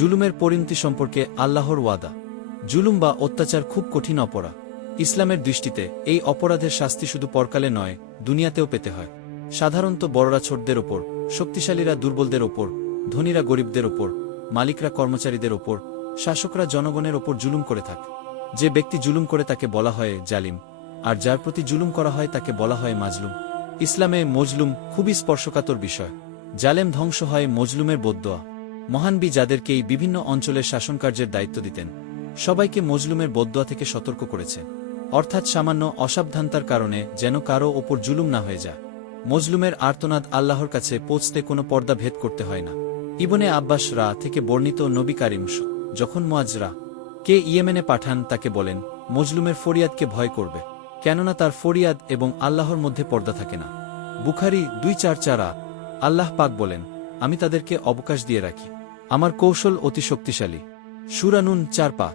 জুলুমের পরিণতি সম্পর্কে আল্লাহর ওয়াদা। জুলুম বা অত্যাচার খুব কঠিন অপরাধ। ইসলামের দৃষ্টিতে এই অপরাধের শাস্তি শুধু পরকালে নয়, দুনিয়াতেও পেতে হয়। সাধারণত বড়রা ছোটদের ওপর, শক্তিশালীরা দুর্বলদের ওপর, ধনীরা গরিবদের ওপর, মালিকরা কর্মচারীদের ওপর, শাসকরা জনগণের ওপর জুলুম করে থাকে। যে ব্যক্তি জুলুম করে তাকে বলা হয় জালিম, আর যার প্রতি জুলুম করা হয় তাকে বলা হয় মাজলুম। ইসলামে মজলুম খুবই স্পর্শকাতর বিষয়। জালেম ধ্বংস হয় মজলুমের বদদোয়া। মহানবী যাদেরকেই বিভিন্ন অঞ্চলের শাসনকার্যের দায়িত্ব দিতেন, সবাইকে মজলুমের বদদোয়া থেকে সতর্ক করেছেন, অর্থাৎ সামান্য অসাবধানতার কারণে যেন কারো ওপর জুলুম না হয়ে যায়। মজলুমের আর্তনাদ আল্লাহর কাছে পৌঁছতে কোনো পর্দা ভেদ করতে হয় না। ইবনে আব্বাস থেকে বর্ণিত, নবী কারীম যখন মুআজ কে ইয়েমেনে পাঠান তাকে বলেন, মজলুমের ফরিয়াদকে ভয় করবে, কেননা তার ফরিয়াদ এবং আল্লাহর মধ্যে পর্দা থাকে না। বুখারী 244। আল্লাহ পাক বলেন, আমি তাদেরকে অবকাশ দিয়ে রাখি, আমার কৌশল অতি শক্তিশালী। সূরা নূন 4।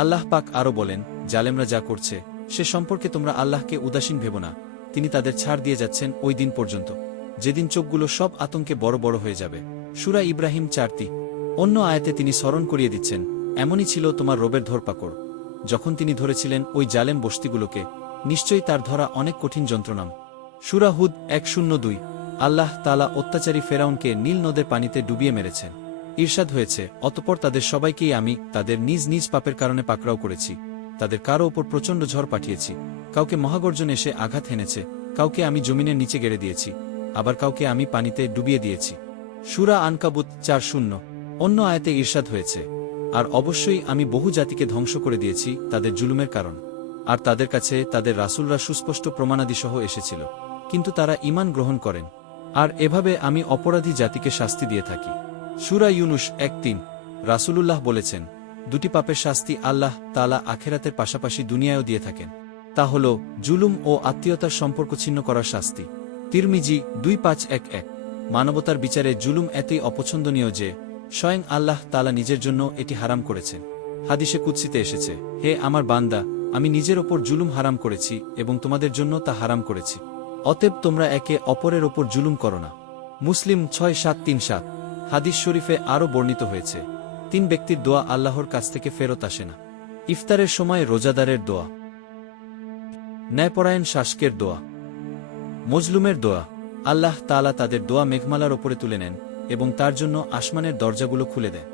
আল্লাহ পাক আরও বলেন, জালেমরা যা করছে সে সম্পর্কে তোমরা আল্লাহকে উদাসীন ভেবো না, তিনি তাদের ছাড় দিয়ে যাচ্ছেন ওই দিন পর্যন্ত যেদিন চোখগুলো সব আতঙ্কে বড় বড় হয়ে যাবে। সূরা ইব্রাহিম 4। অন্য আয়াতে তিনি স্মরণ করিয়ে দিচ্ছেন, এমনই ছিল তোমার রবের ধরপাকড়, যখন তিনি ধরেছিলেন ওই জালেম বস্তিগুলোকে, নিশ্চয়ই তার ধরা অনেক কঠিন যন্ত্রণা। সূরা হুদ 1:02। আল্লাহ তাআলা অত্যাচারী ফেরাউনকে নীল নদের পানিতে ডুবিয়ে মেরেছেন। ঈর্ষাদ হয়েছে, অতঃপর তাদের সবাইকেই আমি তাদের নিজ নিজ পাপের কারণে পাকড়াও করেছি। তাদের কারো ওপর প্রচণ্ড ঝড় পাঠিয়েছি, কাউকে মহাগর্জন এসে আঘাত হেনেছে, কাউকে আমি জমিনের নিচে গেড়ে দিয়েছি, আবার কাউকে আমি পানিতে ডুবিয়ে দিয়েছি। সূরা আনকাবুত 4:0। অন্য আয়াতে ঈর্ষাদ হয়েছে, আর অবশ্যই আমি বহু জাতিকে ধ্বংস করে দিয়েছি তাদের জুলুমের কারণ, আর তাদের কাছে তাদের রাসূলরা সুস্পষ্ট প্রমাণাদিসহ এসেছিল, কিন্তু তারা ঈমান গ্রহণ করেন, আর এভাবে আমি অপরাধী জাতিকে শাস্তি দিয়ে থাকি। সূরা ইউনুস 1:3। রাসূলুল্লাহ বলেছেন, দুটি পাপের শাস্তি আল্লাহ তাআলা আখিরাতের পাশাপাশি দুনিয়ায়ও দিয়ে থাকেন, তা হল জুলুম ও আত্মীয়তার সম্পর্ক ছিন্ন করার শাস্তি। তিরমিজি 2511। মানবতার বিচারে জুলুম এতই অপছন্দনীয় যে স্বয়ং আল্লাহ তাআলা নিজের জন্য এটি হারাম করেছেন। হাদিসে কুদসিতে এসেছে, হে আমার বান্দা, আমি নিজের ওপর জুলুম হারাম করেছি এবং তোমাদের জন্য তা হারাম করেছি, অতএব তোমরা একে অপরের ওপর জুলুম করো না। মুসলিম 6737। হাদিস শরীফে আরও বর্ণিত হয়েছে, 3 ব্যক্তির দোয়া আল্লাহর কাছ থেকে ফেরত আসে না। ইফতারের সময় রোজাদারের দোয়া, ন্যায়পরায়ণ শাসকের দোয়া, মজলুমের দোয়া। আল্লাহ তাআলা তাদের দোয়া মেঘমালার ওপরে তুলে নেন এবং তার জন্য আসমানের দরজাগুলো খুলে দেন।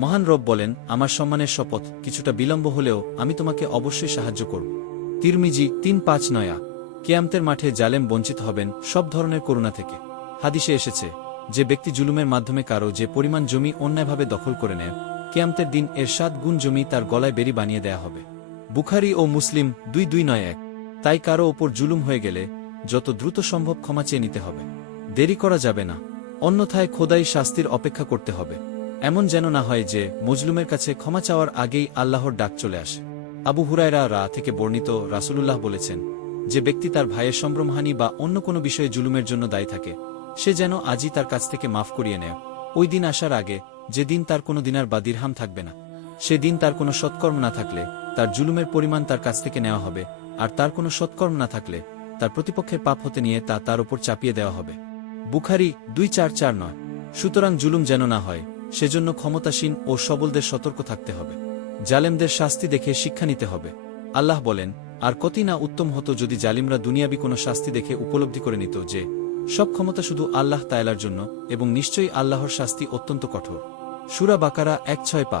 মহান রব বলেন, আমার সম্মানের শপথ, কিছুটা বিলম্ব হলেও আমি তোমাকে অবশ্যই সাহায্য করব। তিরমিজি 359। কিয়ামতের মাঠে জালেম বঞ্চিত হবেন সব ধরনের করুণা থেকে। হাদিসে এসেছে, যে ব্যক্তি জুলুমের মাধ্যমে কারো যে পরিমাণ জমি অন্যায়ভাবে দখল করে নেয়, কিয়ামতের দিন এর 7 গুণ জমি তার গলায় বেরি বানিয়ে দেয়া হবে। বুখারী ও মুসলিম 2291। তাই কারো ওপর জুলুম হয়ে গেলে যত দ্রুত সম্ভব ক্ষমা চেয়ে নিতে হবে, দেরি করা যাবে না, অন্যথায় খোদাই শাস্তির অপেক্ষা করতে হবে। এমন যেন না হয় যে মজলুমের কাছে ক্ষমা চাওয়ার আগেই আল্লাহর ডাক চলে আসে। আবু হুরায়রা থেকে বর্ণিত, রাসূলুল্লাহ বলেছেন, যে ব্যক্তি তার ভাইয়ের সম্ভ্রমহানি বা অন্য কোনো বিষয়ে জুলুমের জন্য দায়ী থাকে, সে যেন আজই তার কাছ থেকে মাফ করিয়ে নেয়, ওই দিন আসার আগে, যে দিন তার কোনো দিনার বা দিরহাম থাকবে না। সেদিন তার কোনো সৎকর্ম না থাকলে তার জুলুমের পরিমাণ তার কাছ থেকে নেওয়া হবে, আর তার কোনো সৎকর্ম না থাকলে তার প্রতিপক্ষের পাপ হতে নিয়ে তা তার উপর চাপিয়ে দেওয়া হবে। বুখারী 2449। সুতরাং জুলুম যেন না হয়, সেজন্য ক্ষমতাসীন ও সবলদের সতর্ক থাকতে হবে, জালেমদের শাস্তি দেখে শিক্ষা নিতে হবে। আল্লাহ বলেন, আর কতই না উত্তম হতো যদি জালিমরা দুনিয়াবী কোনো শাস্তি দেখে উপলব্ধি করে নিত যে সব ক্ষমতা শুধু আল্লাহ তাআলার জন্য, এবং নিশ্চয়ই আল্লাহর শাস্তি অত্যন্ত কঠোর। সূরা বাকারা 1:6।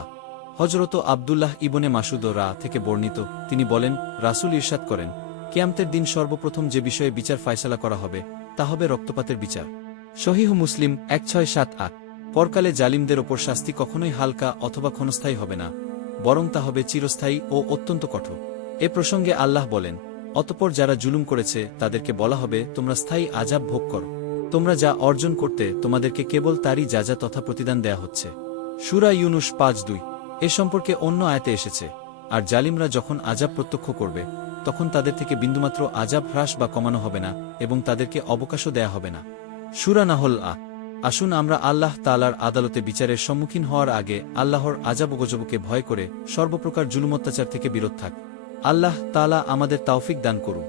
হযরত আব্দুল্লাহ ইবনে মাসউদ থেকে বর্ণিত, তিনি বলেন, রাসূল ইরশাদ করেন, কিয়ামতের দিন সর্বপ্রথম যে বিষয়ে বিচার ফায়সালা করা হবে তা হবে রক্তপাতের বিচার। সহিহ মুসলিম 1678। পরকালে জালিমদের ওপর শাস্তি কখনোই হালকা অথবা ক্ষণস্থায়ী হবে না, বরং তা হবে চিরস্থায়ী ও অত্যন্ত কঠোর। এ প্রসঙ্গে আল্লাহ বলেন, অতঃপর যারা জুলুম করেছে তাদেরকে বলা হবে, তোমরা স্থায়ী আযাব ভোগ করো, তোমরা যা অর্জন করতে তোমাদেরকে কেবল তারই যাজা তথা প্রতিদান দেয়া হচ্ছে। সূরা ইউনুস 5:2। এ সম্পর্কে অন্য আয়াতে এসেছে, আর জালিমরা যখন আযাব প্রত্যক্ষ করবে তখন তাদের থেকে বিন্দুমাত্র আযাব হ্রাস বা কমানো হবে না, এবং তাদেরকে অবকাশও দেয়া হবে না। সূরা নাহল। আসুন আমরা আল্লাহ তাআলার আদালতে বিচারের সম্মুখীন হওয়ার আগে আল্লাহর আযাব ও গজবকে ভয় করে সর্বপ্রকার জুলুম অত্যাচার থেকে বিরত থাক। আল্লাহ তাআলা আমাদের তাওফিক দান করুন।